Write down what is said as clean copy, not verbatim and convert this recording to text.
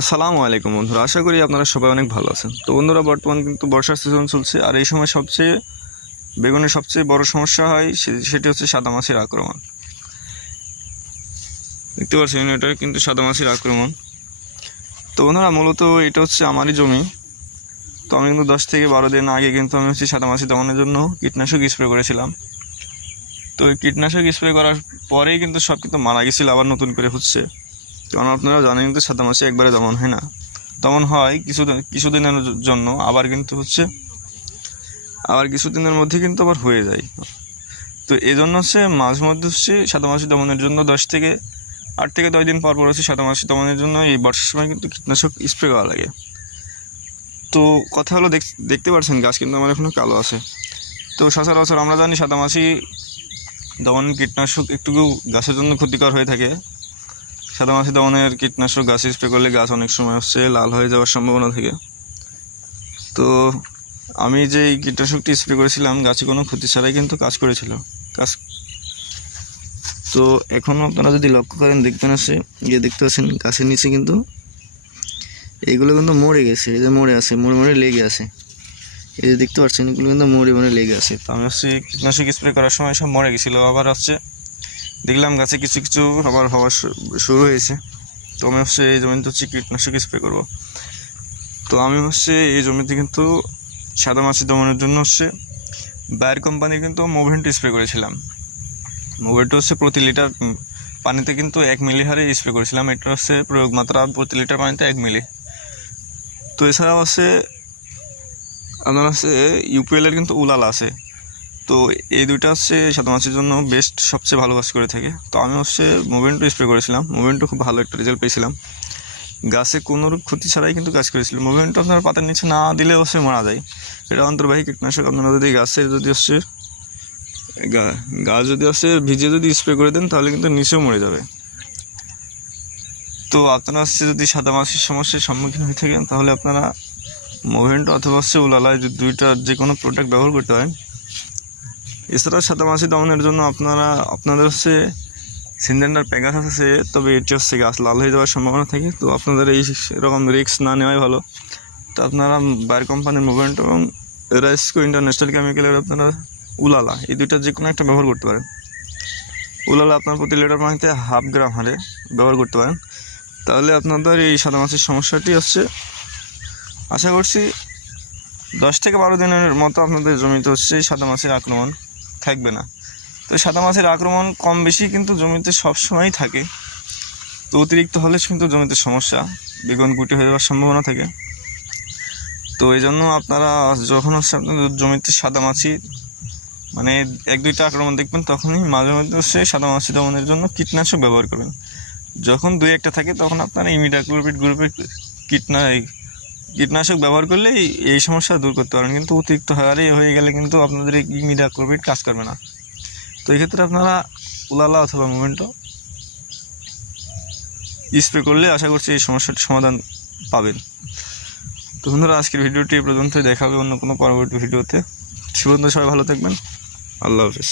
আসসালামু আলাইকুম বন্ধুরা, আশা করি আপনারা সবাই অনেক ভালো আছেন। তো বন্ধুরা, বর্তমান কিন্তু বর্ষার সিজন চলছে, আর এই সময় বেগুনের সবচেয়ে বড় সমস্যা হয় সেটি হচ্ছে সাদামাছির আক্রমণ। দেখতে পাচ্ছেন এটা কিন্তু সাদামাছির আক্রমণ। তো বন্ধুরা, মূলত এটা হচ্ছে আমারই জমি। তো আমি কিন্তু 10 থেকে 12 দিন আগে কিন্তু আমি সাদামাছি দমনের জন্য কীটনাশক স্প্রে করেছিলাম। তো কীটনাশক স্প্রে করার পরেই কিন্তু সব কিন্তু মারা গেছিলো, আবার নতুন করে হচ্ছে। কারণ আপনারা জানেন কিন্তু সাদামাছি একবারে দমন হয় না, দমন হয় কিছুদিনের জন্য, আবার কিছুদিনের মধ্যে কিন্তু আবার হয়ে যায়। তো এই জন্য মাঝে মধ্যে সাদামাছি দমনের জন্য 8 থেকে 10 দিন পর পর সাদামাছি দমনের জন্য এই বর্ষার সময় কিন্তু কীটনাশক স্প্রে করা লাগে। তো কথা হলো, দেখতে পাচ্ছেন গাছ কিন্তু আমার এখনো কালো আছে। তো সচরাচর আমরা জানি সাদামাছি দমন কীটনাশক একটু গাছের জন্য ক্ষতিকর হয়ে থাকে। সাদামাছি দমনের কীটনাশক গাছ স্প্রে করলে গাছ অনেক সময় লাল হয়ে যাওয়ার সম্ভাবনা থাকে। তো আমি যে এই কীটনাশকটি স্প্রে করেছিলাম গাছে কোনো ক্ষতি ছাড়াই কিন্তু কাজ করেছিল। তো এখনও আপনারা যদি লক্ষ্য করেন দেখবেন দেখতে পাচ্ছেন গাছের নিচে কিন্তু এইগুলো কিন্তু মরে গেছে, এই যে মরে আছে, মরে লেগে আছে। এই যে দেখতে পাচ্ছেন এগুলো কিন্তু মরে লেগে আছে। তো আমি কীটনাশক স্প্রে করার সময় সব মরে গেছিলো, আবার দেখলাম গাছে কিছু কিছু আবার হওয়া শুরু হয়েছে। তো আমি এই জমিতে কীটনাশক স্প্রে করব। তো আমি এই জমিতে কিন্তু সাদামাছি দমনের জন্য বায়ার কোম্পানির কিন্তু মোভেন্ট স্প্রে করেছিলাম। মোভেন্ট প্রতি লিটার পানিতে কিন্তু 1 মিলি হারে স্প্রে করেছিলাম। এটা প্রয়োগ মাত্রা প্রতি লিটার পানিতে 1 মিলি। তো এছাড়াও আপনার ইউপিএলের কিন্তু উলালা আছে। তো এই দুইটা সাদামাছির জন্য বেস্ট, সবচেয়ে ভালো কাজ করে থাকে। তো আমি মোভেন্টও স্প্রে করেছিলাম, মোভেন্টও খুব ভালো একটা রেজাল্ট পেয়েছিলাম। গাছে কোনো ক্ষতি ছাড়াই কিন্তু কাজ করেছিল। মোভেন্টও আপনার পাতার নিচে না দিলে মারা যায়। এটা অন্তর্বাহী কীটনাশক। আপনারা যদি গাছে গাছ যদি ভিজে যদি স্প্রে করে দেন তাহলে কিন্তু নিচেও মরে যাবে। তো আপনারা যদি সাদামাছির সমস্যার সম্মুখীন হয়ে থাকেন তাহলে আপনারা মোভেন্ট অথবা উলালা দুইটার যে কোনো প্রোডাক্ট ব্যবহার করতে পারেন। এছাড়া সাদামাছি দমনের জন্য আপনাদের সিনডেন্ডার প্যাগাস আছে, তবে এটি গাছ লাল হয়ে যাওয়ার সম্ভাবনা থাকে। তো আপনাদের এরকম রিস্ক না নেওয়াই ভালো। তো আপনারা বায়ার কোম্পানির মুভমেন্ট এবং রাইসকো ইন্টারন্যাশনাল কেমিক্যালের আপনারা উলালা এই দুইটার যে কোনো একটা ব্যবহার করতে পারেন। উলালা আপনার প্রতি লিটার পানিতে 1/2 গ্রাম হারে ব্যবহার করতে পারেন। তাহলে আপনাদের এই সাদামাছির সমস্যাটি আশা করছি 10 থেকে 12 দিনের মতো আপনাদের জমিতে সাদামাছির আক্রমণ থাকবে না। তো সাদামাছির আক্রমণ কম বেশি কিন্তু জমিতে সবসময়ই থাকে। তো অতিরিক্ত হলে কিন্তু জমিতে সমস্যা, বেগুন গুটি হয়ে যাওয়ার সম্ভাবনা থাকে। তো এই জন্য আপনারা যখন আপনাদের জমিতে সাদামাছি মানে 1-2টা আক্রমণ দেখবেন, তখনই মাঝে মধ্যে সাদামাছি দমনের জন্য কীটনাশক ব্যবহার করবেন। যখন 2-1টা থাকে তখন আপনারা ইমিডাক্লোপিড গ্রুপের কীটনাশক ব্যবহার করলে এই সমস্যা দূর করতে পারেন। কিন্তু অতিরিক্ত হারে হয়ে গেলে কিন্তু আপনাদের এই ইমিডাক্লোপিড কাজ করবে না। তো এই ক্ষেত্রে আপনারা উলালা অথবা মোভেন্টো স্প্রে করলে আশা করছি এই সমস্যাটির সমাধান পাবেন। তো বন্ধুরা, আজকের ভিডিওটি এই পর্যন্তই। দেখা হবে অন্য কোনো পরবর্তী ভিডিওতে। সে পর্যন্ত সবাই ভালো থাকবেন। আল্লাহ হাফেজ।